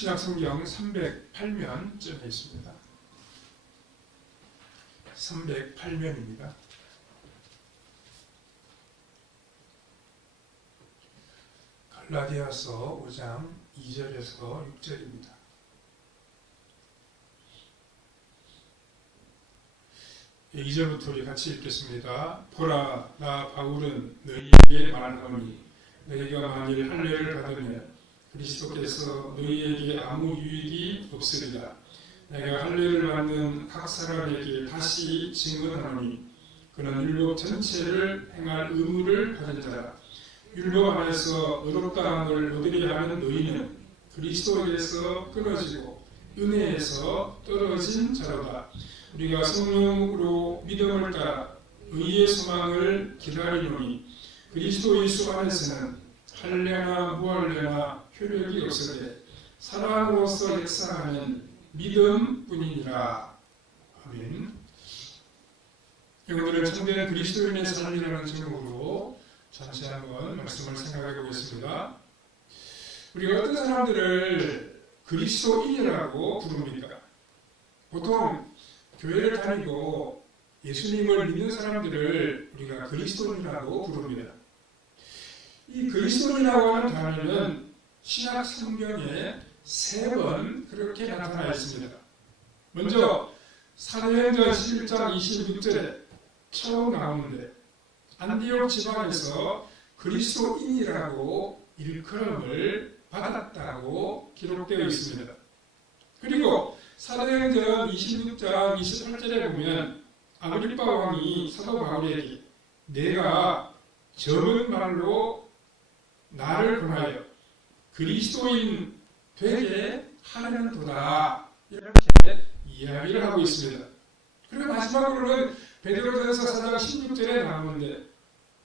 신약성경 308면쯤에 있습니다. 308면입니다. 갈라디아서 5장 2절에서 6절입니다. 네, 2절부터 우리 같이 읽겠습니다. 보라, 나 바울은 너희에게 말하노니 너희가 만일 할례를 받으면 그리스도께서 너희에게 아무 유익이 없으리라. 내가 할례를 받는 각 사람에게 다시 증언하노니 그는 율법 전체를 행할 의무를 받은 자라. 율법 안에서 의롭다 함을 얻으려 하는 너희는 그리스도에서 끊어지고 은혜에서 떨어진 자로다. 우리가 성령으로 믿음을 따라 의의 소망을 기다리노니 그리스도 예수 안에서는 할례나 무할례나 효력이 없으되 사랑으로서 역사하는 믿음뿐이니라. 아멘. 오늘은 참된 그리스도인의 삶이라는 제목으로 잠시 한번 말씀을 생각해 보겠습니다. 우리가 어떤 사람들을 그리스도인이라고 부릅니까? 보통 교회를 다니고 예수님을 믿는 사람들을 우리가 그리스도인이라고 부릅니다. 이 그리스도인이라고 하는 단어는 신약 성경에 3번 그렇게 나타나 있습니다. 먼저 사도행전 11장 26절에 처음 나오는데 안디옥 지방에서 그리스도인이라고 일컬음을 받았다고 기록되어 있습니다. 그리고 사도행전 26장 28절에 보면 아그리파 왕이 사도 바울에게 내가 적은 말로 나를 권하여 그리스도인 되게 하려는도다 이렇게 이야기를 하고 있습니다. 그리고 마지막으로는 베드로전서 4장 16절에 나오는데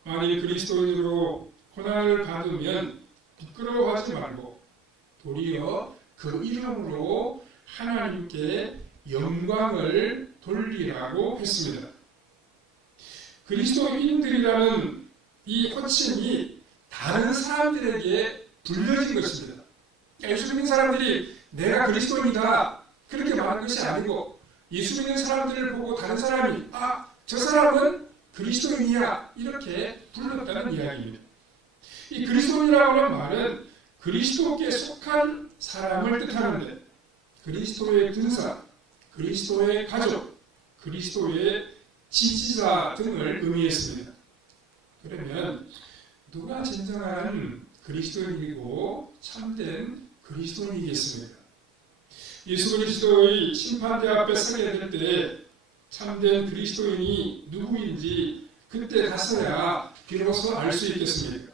만일 그리스도인으로 고난을 받으면 부끄러워하지 말고 도리어 그 이름으로 하나님께 영광을 돌리라고 했습니다. 그리스도인들이라는 이 호칭이 다른 사람들에게 불려진 것입니다. 예수 믿는 사람들이 내가 그리스도인이다 그렇게 말하는 것이 아니고 예수 믿는 사람들을 보고 다른 사람이 저 사람은 그리스도인이야 이렇게 불렀다는 이야기입니다. 이 그리스도인이라고 하는 말은 그리스도께 속한 사람을 뜻하는데 그리스도의 군사, 그리스도의 가족, 그리스도의 지지자 등을 의미했습니다. 그러면 누가 진정한 그리스도인이고 참된 그리스도인이겠습니까? 예수 그리스도의 심판대 앞에 서게 될 때 참된 그리스도인이 누구인지 그때 가서야 비로소 알 수 있겠습니까?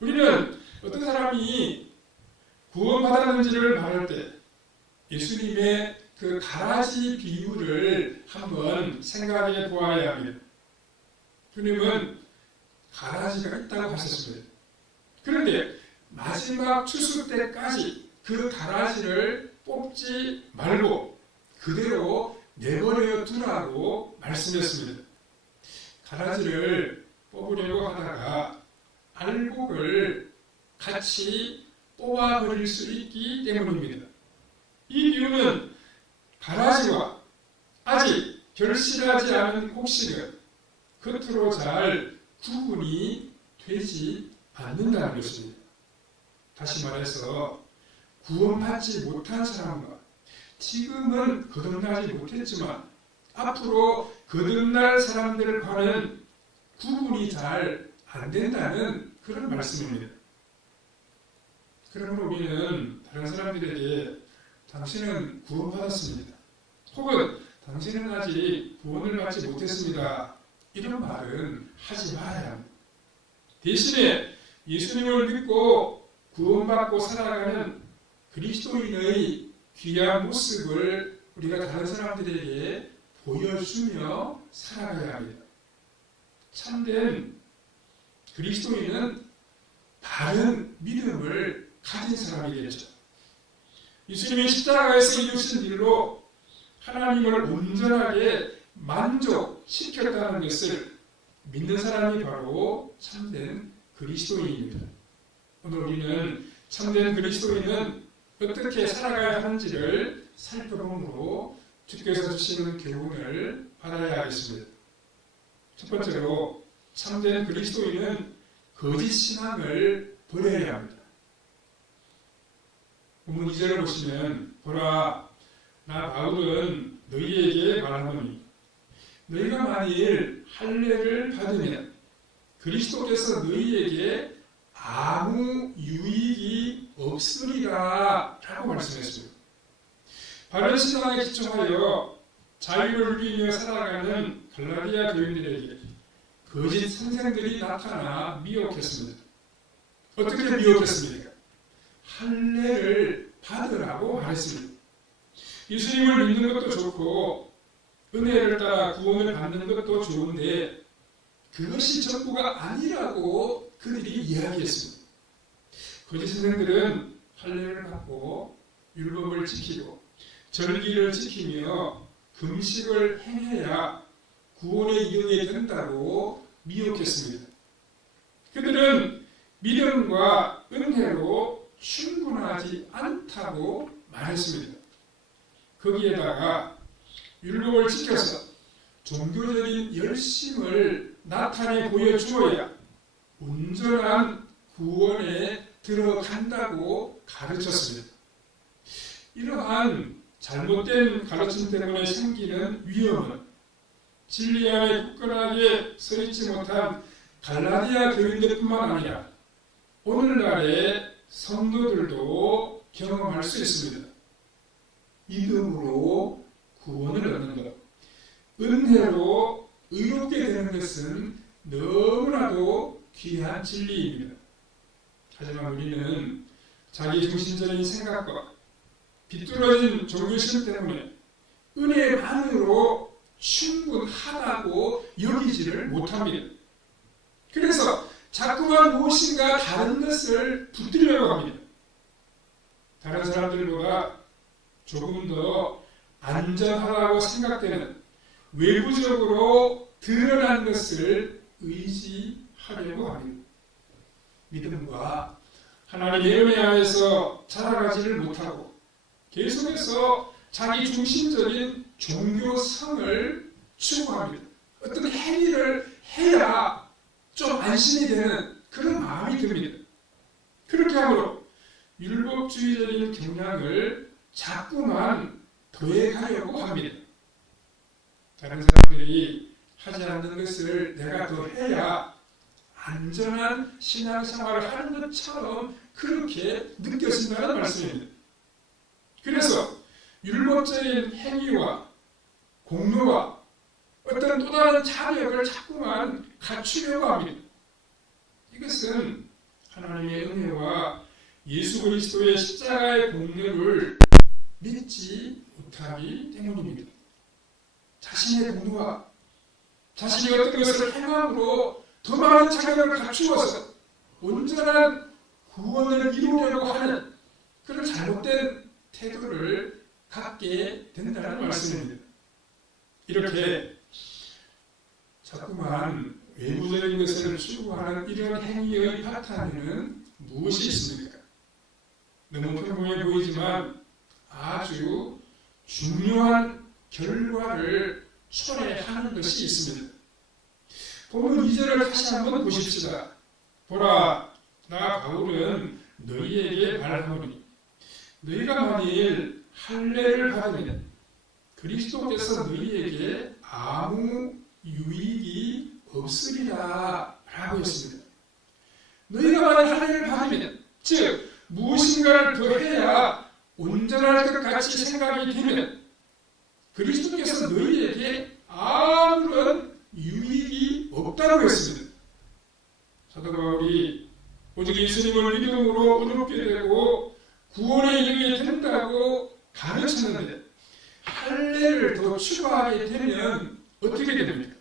우리는 어떤 사람이 구원받았는지를 말할 때 예수님의 그 가라지 비유를 한번 생각해 보아야 합니다. 주님은 가라지가 있다고 하셨습니다. 그런데 마지막 추수 때까지 그 가라지를 뽑지 말고 그대로 내버려 두라고 말씀했습니다. 가라지를 뽑으려고 하다가 알곡을 같이 뽑아버릴 수 있기 때문입니다. 이 비유는 가라지와 아직 결실하지 않은 곡식은 겉으로 잘 구분이 되지 않는다는 것입니다. 다시 말해서 구원받지 못한 사람과 지금은 거듭나지 못했지만 앞으로 거듭날 사람들과는 구분이 잘 안 된다는 그런 말씀입니다. 그러므로 우리는 다른 사람들에게 당신은 구원받았습니다. 혹은 당신은 아직 구원을 받지 못했습니다. 이런 말은 하지 말아야 합니다. 대신에 예수님을 믿고 구원받고 살아가는 그리스도인의 귀한 모습을 우리가 다른 사람들에게 보여주며 살아가야 합니다. 참된 그리스도인은 바른 믿음을 가진 사람이겠죠. 예수님이 십자가에서 이루신 일로 하나님을 온전하게 만족시켰다는 것을 믿는 사람이 바로 참된 그리스도인입니다. 오늘 우리는 참된 그리스도인은 어떻게 살아가야 하는지를 살펴보므로 주께서 주시는 교훈을 받아야 하겠습니다. 첫 번째로 참된 그리스도인은 거짓 신앙을 버려야 합니다. 본문 2절을 보시면 보라 나 바울은 너희에게 말하노니 너희가 만일 할례를 받으면 그리스도께서 너희에게 아무 유익이 없으리라 라고 말씀했습니다. 바른 신앙에 기초하여 자유를 누리며 살아가는 갈라디아 교인들에게 거짓 선생들이 나타나 미혹했습니다. 어떻게 미혹했습니까? 할례를 받으라고 말했습니다. 예수님을 믿는 것도 좋고 은혜를 따라 구원을 받는 것도 좋은데 그것이 전부가 아니라고 그들이 이야기했습니다. 거짓 선생들은 할례를 받고 율법을 지키고 절기를 지키며 금식을 행해야 구원에 이르게 된다고 미혹했습니다. 그들은 믿음과 은혜로 충분하지 않다고 말했습니다. 거기에다가 율법을 지켜서 종교적인 열심을 나타내 보여주어야 온전한 구원에 들어간다고 가르쳤습니다. 이러한 잘못된 가르침 때문에 생기는 위험은 진리 안에 굳건하게 서 있지 못한 갈라디아 교인들뿐만 아니라 오늘날의 성도들도 경험할 수 있습니다. 믿음으로 구원을 얻는 것, 은혜로 의롭게 되는 것은 너무나도 귀한 진리입니다. 하지만 우리는 자기중심적인 생각과 비뚤어진 종교심 때문에 은혜만으로 충분하다고 여기지를 못합니다. 그래서 자꾸만 무엇인가 다른 것을 붙들려고 합니다. 다른 사람들보다 조금 더 안전하다고 생각되는 외부적으로 드러난 것을 의지하려고 합니다. 믿음과 하나님의 은혜 안에서 자라가지를 못하고 계속해서 자기 중심적인 종교성을 추구합니다. 어떤 행위를 해야 좀 안심이 되는 그런 마음이 듭니다. 그렇게 함으로 율법주의적인 경향을 자꾸만 더해가려고 합니다. 다른 사람들이 하지 않는 것을 내가 더 해야 안전한 신앙생활을 하는 것처럼 그렇게 느껴진다는 말씀입니다. 그래서 율법적인 행위와 공로와 어떤 또 다른 자격을 자꾸만 갖추려고 합니다. 이것은 하나님의 은혜와 예수 그리스도의 십자가의 공로를 믿지 못하기 때문입니다. 자신의 공로와 자신이 어떤 것을 행함으로 더 많은 자격을 갖추어서 온전한 구원을 이루려고 하는 그런 잘못된 태도를 갖게 된다는 말씀입니다. 이렇게 자꾸만 외부적인 것을 추구하는 이런 행위의 바탕에는 무엇이 있습니까? 너무 평범해 보이지만 아주 중요한 결과를 초래하는 것이 있습니다. 본문 2절을 다시 한번 보십시다. 보라, 나 바울은 너희에게 말하노니 너희가 만일 할례를 받으면 그리스도께서 너희에게 아무 유익이 없으리라 라고 했습니다. 너희가 만일 할례를 받으면, 즉 무엇인가를 더 해야 온전할 것 같이 생각이 되면 그리스도께서 너희에게 아무런 유익이 없다고 했습니다. 사도 바울이 오직 예수님을 믿음으로 의롭게 되고 구원에 이르게 된다고 가르쳤는데 할례를 더 추가하게 되면 어떻게 됩니까?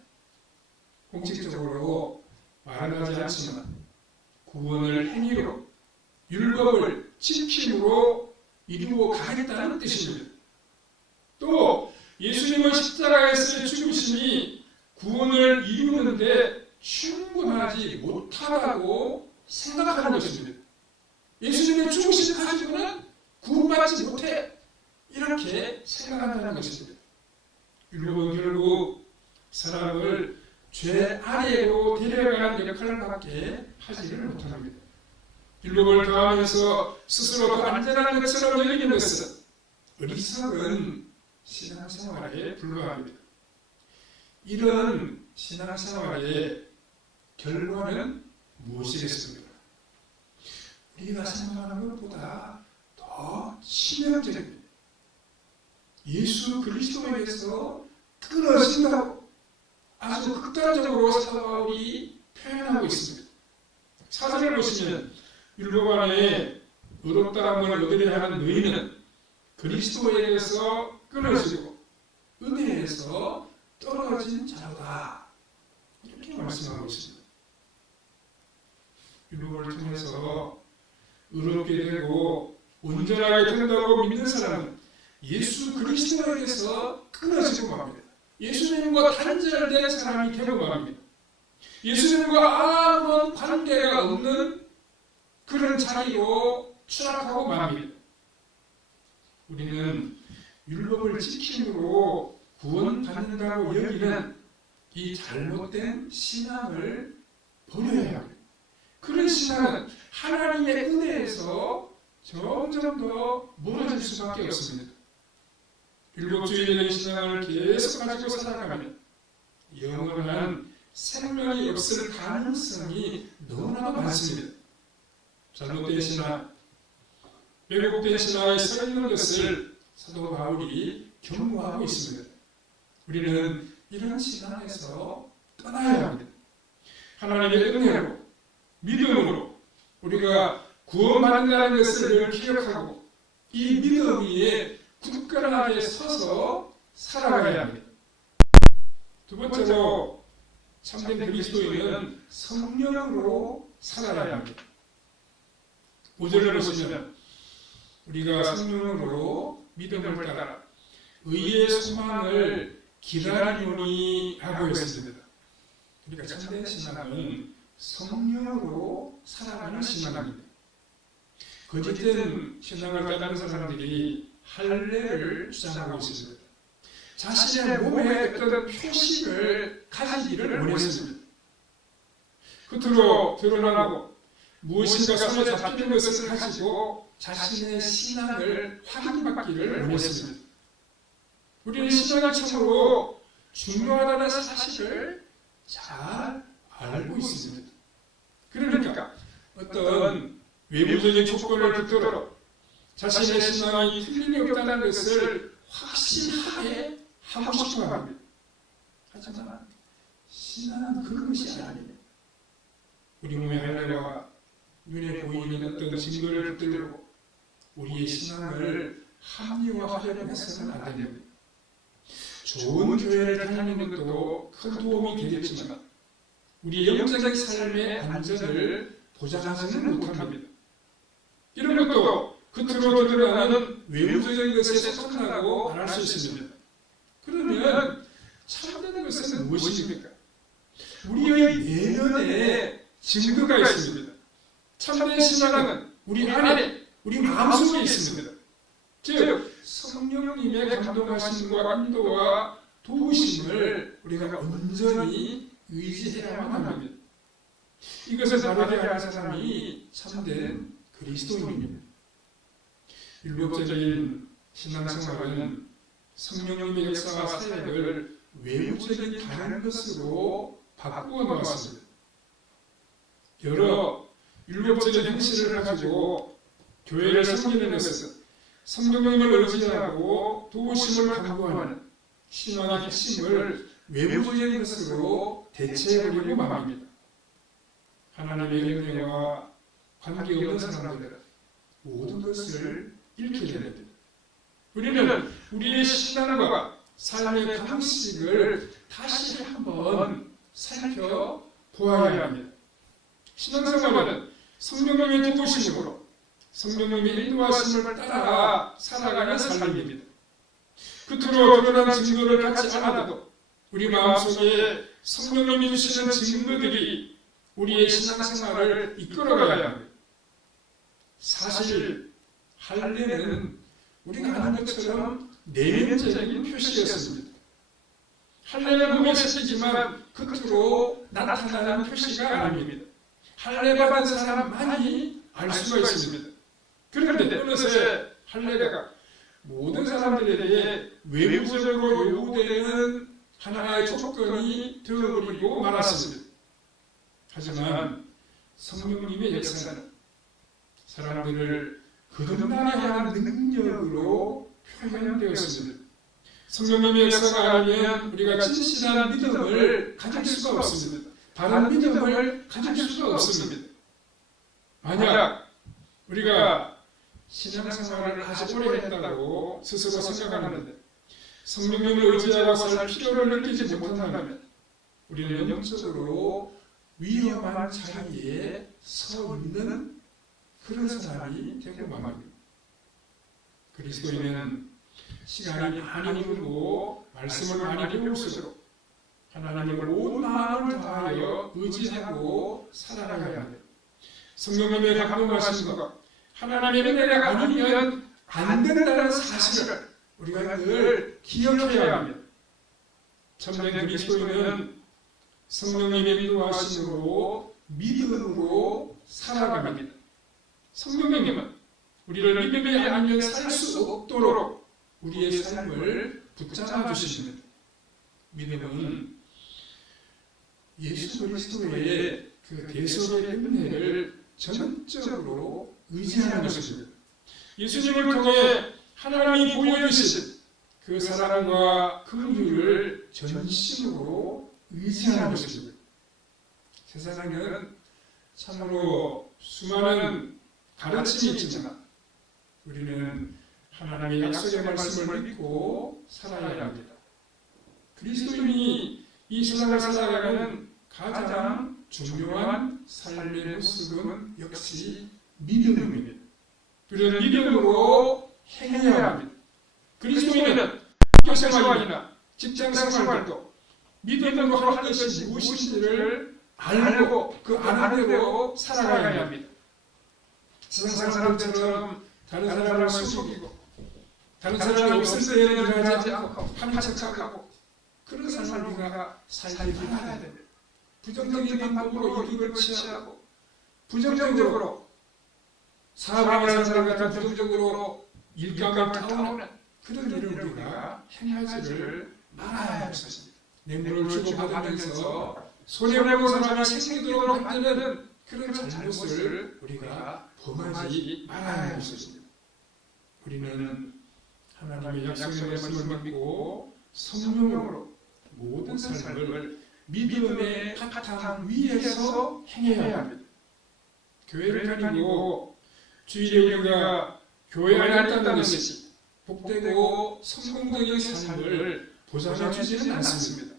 공식적으로 말은 하지 않지만 구원을 행위로 율법을 지킴으로 이루어 가겠다는 뜻입니다. 또 예수님의 십자가에서의 죽으심이 구원을 이루는데 충분하지 못하다고 생각하는 것입니다. 예수님의 죽으심 가지고는 구원 구원받지 못해. 이렇게 생각한다는 것입니다. 율법은 결국 사람을 죄 아래로 데려가는 역할밖에 하지를 못합니다. 율법을 더하면서 스스로 더 안전한 것처럼 여기는 것은 어리석은 신앙생활에 불과합니다. 이런 신앙생활의 결과는 무엇이겠습니까? 우리가 생각하는 것보다 더 치명적입니다. 예수 그리스도에게서 끊어진다고 아주 극단적으로 사도 바울이 표현하고 있습니다. 사절을 보시면 율법 안에 의롭다함을 얻으려 하는 너희는 그리스도에게서 끊어지고 은혜에서 떨어진 자로다. 이렇게 말씀하고 있습니다. 율법을 통해서 의롭게 되고 온전하게 된다고 믿는 사람은 예수 그리스도에게서 끊어지고 맙니다. 예수님과 단절된 사람이 되고 맙니다. 예수님과 아무런 관계가 없는 그런 자리로 추락하고 맙니다. 우리는 율법을 지킴으로 구원받는다고 여기는 이 잘못된 신앙을 버려야 합니다. 그런 신앙은 하나님의 은혜에서 점점 더 멀어질 수밖에 없습니다. 율법주의적인 신앙을 계속 가지고 살아가면 영원한 생명이 없을 가능성이 너무나도 많습니다. 잘못된 신앙, 왜곡된 신앙에 서 있는 것을 사도 바울이 경고하고 있습니다. 우리는 이런 신앙에서 떠나야 합니다. 하나님의 은혜로, 믿음으로 우리가 구원받는다는 것을 기억하고 이 믿음 위에 굳건하게 서서 살아가야 합니다. 두 번째로 참된 그리스도인은 성령으로 살아야 합니다. 5절을 보시면 우리가 성령으로 믿음을 따라 의의 소망을 기다리노니 하고 있습니다. 우리가 참된 신앙은 성령으로 살아가는 신앙입니다. 거짓된 신앙을 따르는 사람들이 할례를 주장하고 있습니다. 자신의 몸에 어떤 표식을 가지기를 원했습니다. 겉으로 드러나고 무엇인가 손에 잡히는 것을 가지고 자신의 신앙을 확인받기를 원했습니다. 우리는 신앙이 참으로 중요하다는 사실을 잘 알고 있습니다. 그러니까 어떤 외부적인 조건을 붙들어 자신의 신앙이 틀림이 없다는 것을 확신하게 하고 싶어 합니다. 하지만 신앙은 그것이 아닙니다. 우리 몸의 할례와 눈에 보이는 어떤 증거를 붙들고 우리의 신앙을 합리화하려고 해서는 안 됩니다. 좋은 교회를 다니는 것도 큰 도움이 되겠지만 우리의 영적인 삶의 안전을 보장하지는 못합니다. 이런 것도 겉으로 드러나는 외부적인 것에 속한다고 말할 수 있습니다. 그러면 참된 것은 무엇입니까? 우리의 내면에 증거가 있습니다. 참된 신앙은 우리 안에, 우리 마음속에 있습니다. 즉 성령님의 감동하심과 인도와 도우심을 우리가 온전히 의지해야만 합니다. 이것을 바르게 할 사람이 참된 그리스도인입니다. 율법적인 신앙생활은 성령님의 역사와 사역을 외부적인 다른 것으로 바꾸어 놓았습니다. 여러 율법적인 행실을 가지고 교회를 섬기는 것은 성령님을 의지하고 도우심을 강구하는 신앙의 핵심을 외부적인 것으로 대체해버리고 맙니다. 하나님의 은혜와 관계없는 사람들은 모든 것을 잃게 됩니다. 우리는 우리의 신앙과 삶의 방식을 다시 한번 살펴보아야 합니다. 신앙생활은 성령님의 도우심으로 성령님의 인도하심을 따라 살아가는 삶입니다. 겉으로 드러난 증거를 갖지 않아도 우리 마음속에 성령님이 주시는 증거들이 우리의 신앙생활을 이끌어가야 합니다. 사실 할례는 우리가 아는 것처럼 내면적인 표시였습니다. 할례는 몸에 쓰지만 겉으로 나타나는 표시가 아닙니다. 할례 받은 사람만이 알 수가 있습니다. 그런데 어느새 할례가 모든 사람들에게 외부적으로 요구되는 하나의 조건이 되어버리고 말았습니다. 하지만 성령님의 역사는 사람들을 거듭나게 하는 능력으로 표현되었습니다. 성령님의 역사가 아니면 우리가 진실한 믿음을 가질 수가 없습니다. 바른 믿음을 가질 수가 없습니다. 만약 우리가 신앙생활을 아주 오래 했다고 스스로 생각하는데 성령님을 의지하고 살 필요를 느끼지 못한다면 우리는 영적으로 위험한 자리에 서 있는 그런 사람이 되고 맙니다. 그리스도인은 시간이 많이 흐르고 말씀을 많이 배울수록 하나님을 온 마음을 다하여 의지하고 살아가야 합니다. 성령님의 감동하심과 하나님의 은혜가 아니면 안 된다는 사실을 우리가 늘 기억해야 합니다. 참된 그리스도인은 성령님의 인도하심으로 믿음으로 살아갑니다. 성령님은 우리를 믿음이 아니면 살 수 없도록 우리의 삶을 붙잡아 주십니다. 믿음은 예수 그리스도의 그 대속의 은혜를 전적으로 의지하는 것입니다. 예수님을 통해 하나님이 보여주신 그 사랑과 긍휼을 전심으로 의지하는 것입니다. 세상에는 참으로 수많은 가르침이 있지만 우리는 하나님의 약속의 말씀을 믿고 살아야 합니다. 그리스도인이 이 세상을 살아가는 가장 중요한 삶의 모습은 역시 믿음입니다. 우리는 믿음으로 행해야 합니다. 그리스도인은 학교 생활이나 직장 생활도 믿음으로 할 것이 무엇인지를 알고 그 아는 대로 살아가야 합니다. 세상 사람들처럼 다른 사람을 속이고 다른 사람이 없을 때에는 일하지 않고 하는 척하고 그런 삶을 우리가 살지 말아야 됩니다. 부정적인 방법으로 이익을 취하고 부정적으로 사업을 하는 사람 같은 부정적으로 일감을 타오는 그런 일을 우리가 행하지를 말아야 할 것입니다. 뇌물을 주고받으면서 손해보는 사람을 생기도록 만드는 그런 잘못을 우리가 범하지 말아야 할 것입니다. 우리는 하나님의 약속의 말씀을 믿고 성령으로 모든 삶을 믿음의 바탕 위에서 행해야 합니다. 교회를 다니고 주일에 우리가 교회 안에 있다는 것이 복되고 성공적인 삶을 보장해 주지는 않습니다.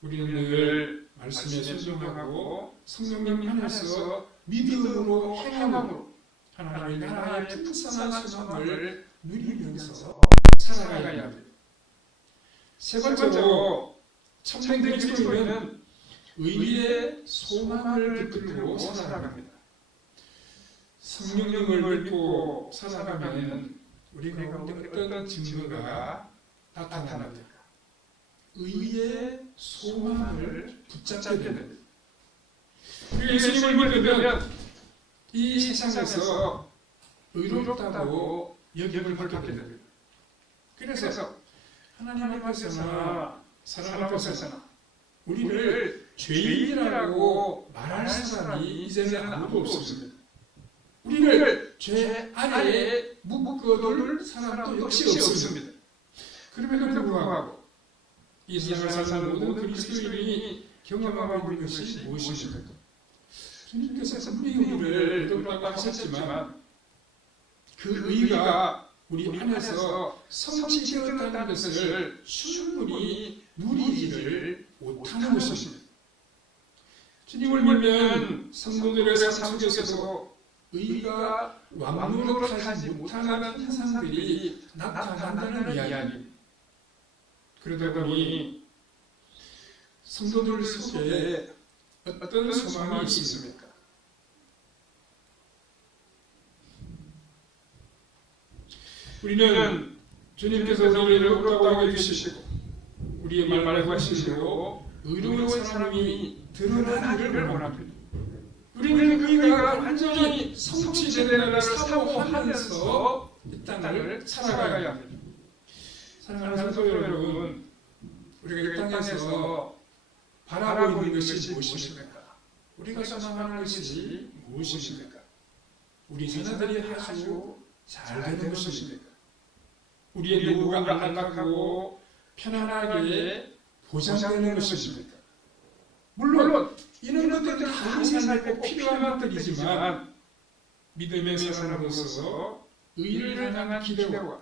우리는 늘 말씀에 순종하고 성령님 안에서 믿음으로 행함으로 하나님의 나라의 풍성한 소망을 누리면서 살아가야 합니다. 세 번째로 참된 그리스도인은 의의 소망을 붙들고 살아갑니다. 성령님을 믿고 살아가면 우리 가운데 어떤 증거가 나타납니까? 의의 소망을 붙잡게 됩니다. 예수님을 믿으면 이 세상에서 의롭다고 여김을 받게 됩니다. 그래서 하나님 앞에서나 사람 앞에서나 우리를 죄인이라고 말할 사람이 이제는 아무도 없습니다. 우리를 죄 아래에 묶어둘 사람도 역시 없습니다. 그럼에도 불구하고 이 세상을 사는 모든 그리스도인이 경험하고 있는 것이 무엇입니까? 주님께서 분명히 우리를 의롭다고 하셨지만 그 의가 우리 안에서 성취되었다는 것을 충분히 누리지를 못하는 것입니다. 주님을 믿는 성도들의 삶 속에서도 의가 완벽하지 못하는 현상들이 나타난다는 이야기입니다. 그러다 보니 성도들 속에 어떤 소망이 있습니까? 우리는 주님께서 우리를 의롭다고 해주시고 우리의 말을 구하시고 의로운 사람이 드러나기를 원합니다. 우리는 의가 완전히 성취되는 날을 사모하면서 이 땅을 살아가야 합니다. 사랑하는 성도 여러분, 우리가 이 땅에서 바라고 있는 것이 무엇입니까? 우리가 소망하는 것이 무엇입니까? 우리 자녀들이 아주 잘 되는 것입니까? 우리의 노후가 안락하고 편안하게 보장되는 것입니까? 물론 이런 것들은 다 삶에 꼭 필요한 것들이지만 믿음의 사람으로서 의를 향한 기대와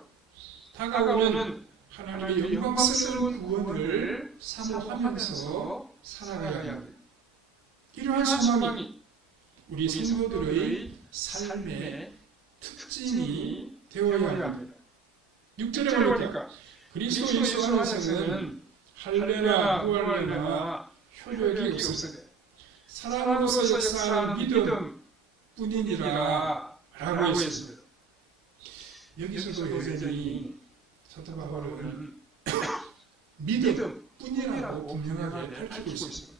다가오는 하나님의 영광스러운 구원을 사모하면서 살아가야 합니다. 이러한 소망이 우리 성도들의 삶의 특징이 되어야 합니다. 6절에 보니까 그리스도 예수 안에서는 할례나 후할례나 효력이 없으되 사랑으로서 역사하는 믿음 뿐이니라 라고 했습니다. 여기서도 여전히 사도 바울은 믿음 뿐이라고 분명하게 밝히고 있습니다.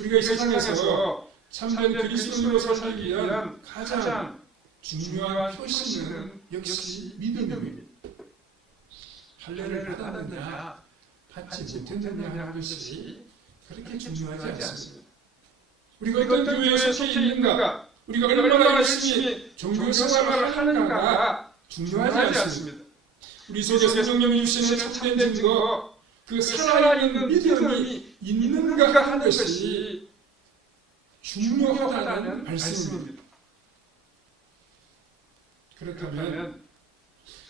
우리가 이 세상에서 참된 그리스도인으로 살기 위한 가장 중요한 표시는 역시 믿음입니다. 할례를 받았느냐 받지 못했느냐 하는 것이 그렇게 중요하지 않습니다. 우리가 어떤 교회에 속해 있는가, 우리가 얼마나 열심히 종교 생활을 하는가가 중요하지 않습니다. 우리 속에 성령이 주시는 참된 증거, 그 살아있는 믿음이 있는가 하는 것이 중요하다는 말씀입니다. 그렇다면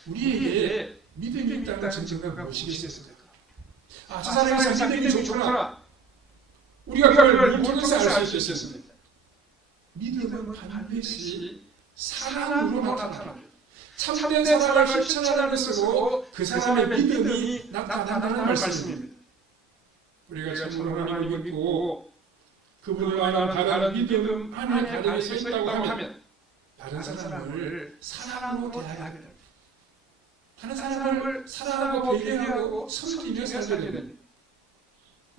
우리에게 믿음이 있다는 증거가 무엇이겠습니까? 저 사람이 믿음이 좋구나. 우리가 그걸 통해서 알 수 있었습니다. 믿음은 반드시 사랑으로 나타납니다. 참된 사랑을 실천하는 것으로 그 사람의 믿음이 나타나는 말씀입니다. 우리가 참으로 하나님을 믿고 그분만한 다른 믿음 안에 가정에 서 있다고 하면 다른 사람을 사랑으로 대해야 됩니다. 다른 사람을 사랑하고 배려하고 섬기며 살아야 됩니다.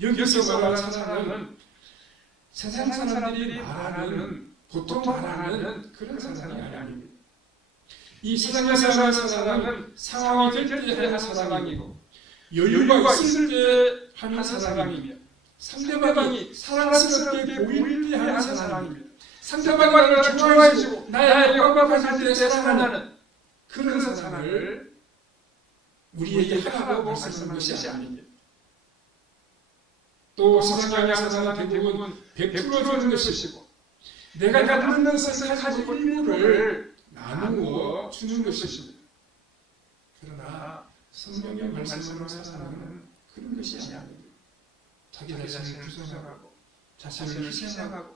여기서 말하는 사랑은 세상 사람들이 말하는, 보통 말하는 그런 사랑이 아닙니다. 이 세상에서 하는 사랑은 상황이 될 때 하는 사랑이고 여유가 있을 때 하는 사랑이며 상대방이 사랑스럽게 보일 때 하는 사랑입니다. 상대방이 나를 좋아해주고 나의 영광받을 때 사랑하는 그런 사랑을 우리에게 하라고 말씀하는 것이 아닙니다. 또 세상에 하는 사랑은 대부분 베풀어주는 것이고 내가 갖는 것을 가지고 일부를 나누어 주는 것입니다. 그러나 성경의 말씀으로 사랑은 그런 것이 아닙니다. 자기 자신을 구성하고 자신을 희생하고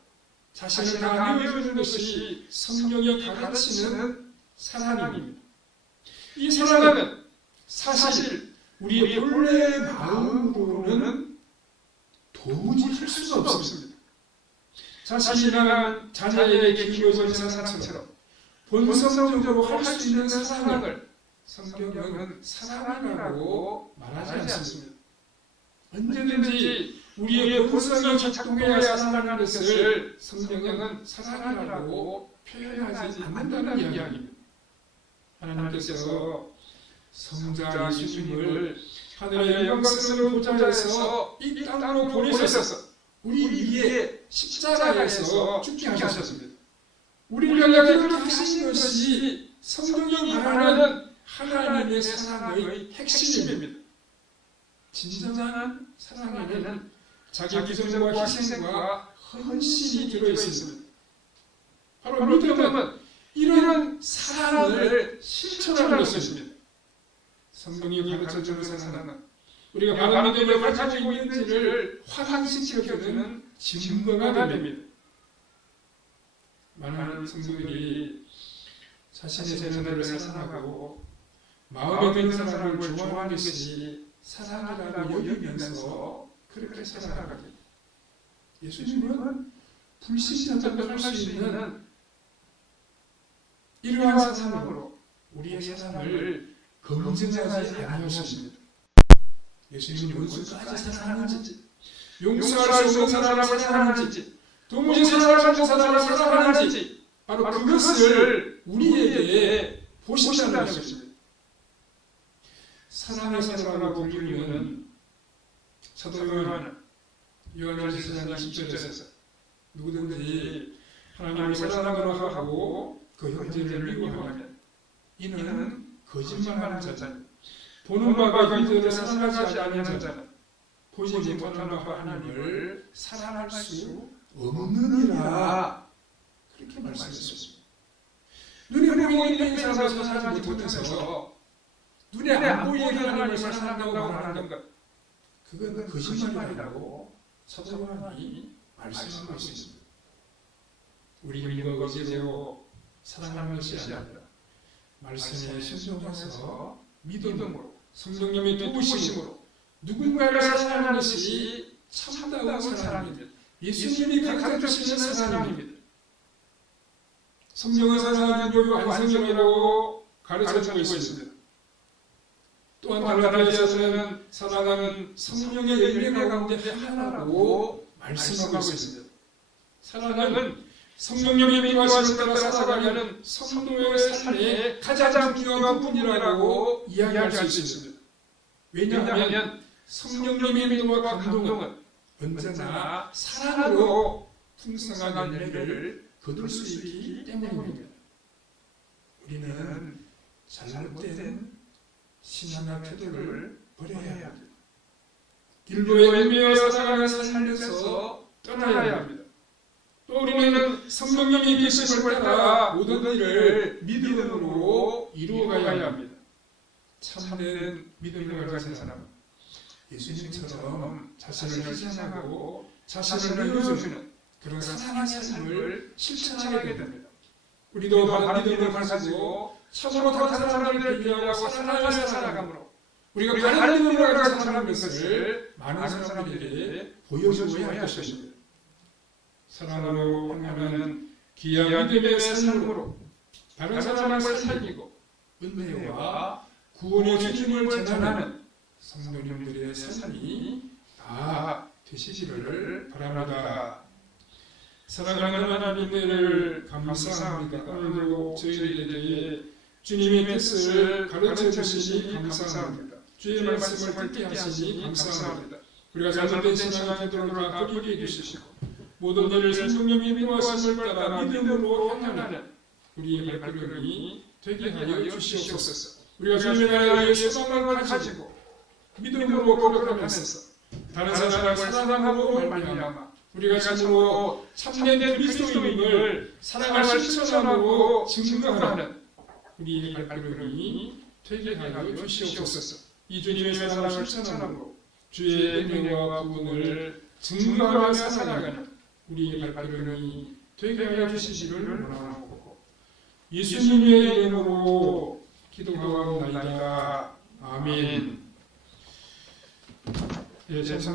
자신을 다 내어주는 것이 성경이 가르치는 사랑입니다. 이 사랑은 사실 우리의 본래의 마음으로는 도무지 할 수가 없습니다. 자신이나 자녀에게 기울어지는 사랑처럼 본성적으로 할 수 있는 사랑을 성경은 사랑이라고 말하지 않습니다. 언제든지 우리의 본성이 작동해야 사랑하는 것을 성경은 사랑이라고 표현하지 않는다는 이야기입니다. 하나님께서 성자 예수님을 하늘의 영광스러운 보좌에서 이 땅으로 보내셔서 우리 위에 십자가에서 죽게 하셨습니다. 우리를 위해 그렇게 하신 것이 성경이 말하는 하나님의 사랑의 핵심입니다. 진정한 사랑에는 자기 기성과 희생과 헌신이 들어있습니다. 바로 믿음은 이런 사랑을 실천하는 것입니다. 성경이 가르쳐주는 사랑은 우리가 바른 믿음을 가지고 있는지를 확인시켜주는 증거가 됩니다. 많은 성도들이 자신의 자녀들을 사랑하고 마음에 드는 사람을 좋아하는 것이 사랑이라고 여기면서 그렇게 살아가게 됩니다. 예수님은 불신자들도 할 수 있는 이러한 사랑으로 우리의 사랑을 검증하지 아니하십니다. 예수님은 원수까지 사랑하는지, 용서할 수 없는 사람을 사랑하는지, 도무지 사랑할 수 없는 사람을 사랑하는지, 바로 그것을 우리에게 보신다는 것입니다. 사랑의 사도라고 불리는 사도 요한일서 4장 20절에서 누구든지 하나님을 사랑으로 하고 그 형제를 미워하면 이는 거짓말하는 자입니다. 보는 바가 형제를 사랑하지 아니하는 자는 보지 못하는 바가 하나님을 사랑할 수 없느니라. 그렇게 말씀하셨습니다. 눈에 보이는 사람을 사랑하지 못해서 눈에 안 보이는 하나님을 사랑한다고 말하는 것, 그건 거짓말이라고 사도 요한이 말씀하고 있습니다. 우리 힘과 의지로 사랑하는 것이 아니라 말씀에 순종해서 믿음으로 성령님의 도우심으로 누군가를 사랑하는 것이 참다운 사랑입니다. 예수님이 가르치시는 사랑입니다. 성령을 사랑하는 교회 완성형이라고 가르쳐주고 있습니다. 또한 갈라디아서는 사랑은 성령의 열매 가운데 하나라고 말씀하고 있습니다. 사랑은 성령님의 인도하심을 따라 살아가는 성도의 삶의 가장 중요한 부분이라고 이야기할 수 있습니다. 왜냐하면 성령님의 인도와 감동은 언제나 사랑으로 풍성한 열매를 거둘 수 있기 때문입니다. 우리는 잘못된 신앙의 태도를 버려야 합니다. 길고의 열매와 사랑을 살려서 떠나야 합니다. 또 우리는 성령님의 계시심을 따라 모든 일을 믿음으로 이루어가야 합니다. 참된 믿음을 가진 사람은 예수님처럼 자신을 희생하고 자신을 내어주는 그런 사랑의 삶을 실천하게 됩니다. 우리도 바른 믿음을 가지고 서로 다른 사람들을 위하고 사랑을 살아가므로 우리가 바른 믿음을 가진 사람인 것을 많은 사람들에게 보여줘야 할 것입니다. 사랑으로 하면 귀한 믿음의 삶으로 다른 사람을 살리고 은혜와 구원의 주님을 전하는 성도님들의 삶이 다 되시기를 바랍니다. 사랑하는 하나님을 감사합니다. 오늘도 저희들에게 주님의 뜻을 가르쳐 주시니 감사합니다. 주의 말씀을 듣게 하시니 감사합니다. 우리가 잘못된 신앙의 태도를 바꾸게 해주시고 모든 일을 성령님의 인도하심을 따라 믿음으로 행하는 우리의 발걸음이 되게 하여 주시옵소서. 우리가 주님의 나라의 소망을 가지고 믿음으로 걸어가면서 다른 사람을 사랑함으로 말미암아 우리가 참으로 참된 그리스도인을 사랑할 실천함으로 증거하는 우리의 발걸음이 되게 하여 주시옵소서. 이 주님의 사랑을 실천함으로 주의 은혜와 구원을 증거하며 살아가는 우리의 발걸음이 되게 하여 주시기를 원하고 예수님의 이름으로 기도하옵나이다. 아멘.